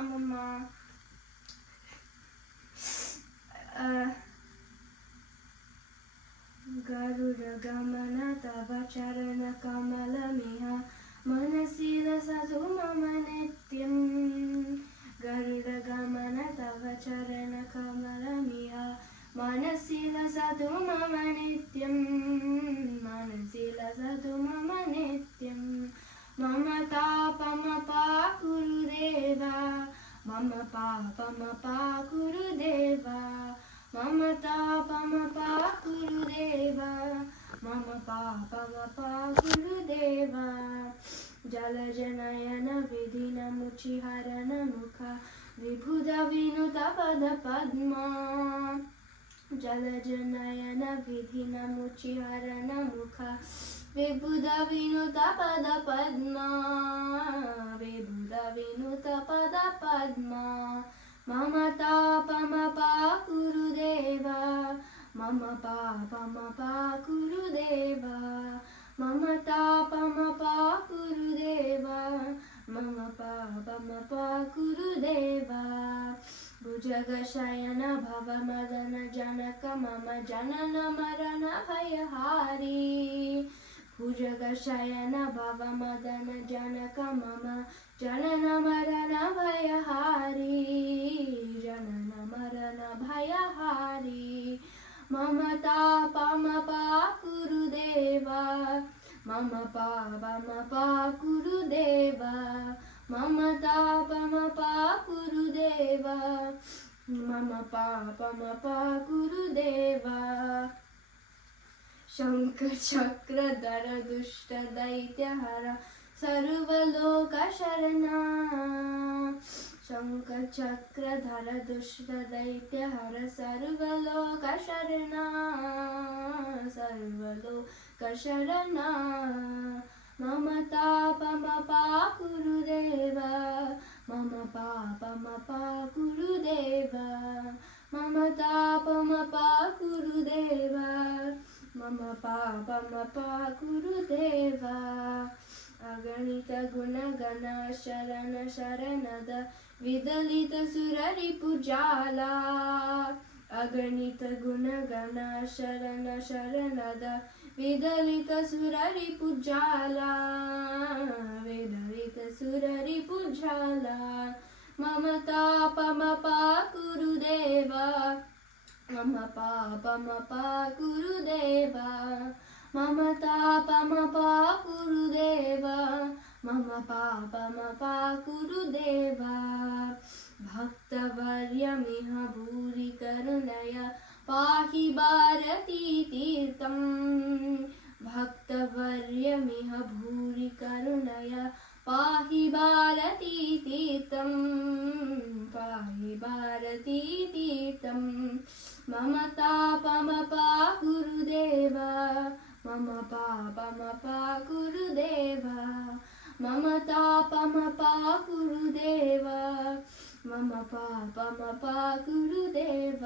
अम्मम्म गरुडगमन तव चरणकमलमिह मनसि लसतु मम नित्यं गरुडगमन तव चरणकमलमिह मनसि लसतु मम नित्यं मनसि लसतु मम नित्यं मम तापमपाकुरु देव मम पापमपाकुरु देव मम तापमपाकुरु देव मम पापमपाकुरु देव जलजनयन विधिनमुचिहरन मुख विबुध विनुत पद पद्मा जलजनयन विधिनमुचिहरन मुख विबुध विनुत पद पद्मा विबुध विनुत पद पद्मा मम तापमपाकुरु देव मम पापमपाकुरु देव मम तापमपाकुरु देव मम पापमपाकुरु देव भुजगशयन भवमदन जनक मम जनन मरण भयहारी भुजगशयन भवमदन जनक मम जनन मरण भयहारी जनन मरण भयहारी मम तापमपाकुरु देव मम पापमपाकुरु देव मम तापमपाकुरु देव मम पापमपाकुरु देव शङ्खचक्रधर दुष्ट दैत्यहर सर्वलोकशरणा शङ्खचक्रधर दुष्ट दैत्यहर सर्वलोकशरणा सर्वलोकशरणा मम तापमपाकुरु देव मम पापमपाकुरु देव मम तापमपाकुरु देव मम पापमपाकुरु देव अगणित गुणगण शरण शरणद विदलित सुररिपुजाला अगणित गुणगण शरण शरणद विदलित सुररिपुजाला विदलित सुररिपुजाला मम तापमपाकुरु देव मम पापमपाकुरु देव मम तापमपाकुरु देव मम पापमपाकुरु देव भक्तवर्यमिह भूरि करुणया पाहि भारती तीर्थं भक्तवर्यमिह भूरि करुणया पाहि भारती तीर्थं पाहि भारती तीर्थं मम तापमपाकुरु देव मम पापमपाकुरु देव मम तापमपाकुरु देव मम पापमपाकुरु देव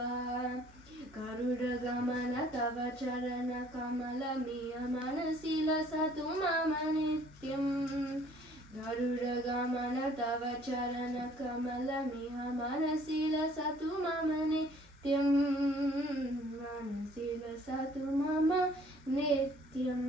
गरुडगमन तव चरणकमलमिह मनसि लसतु मम नित्यं गरुडगमन तव चरणकमलमिह मनसि लसतु मम नित्यं मनसि लसतु मम नित्यम्।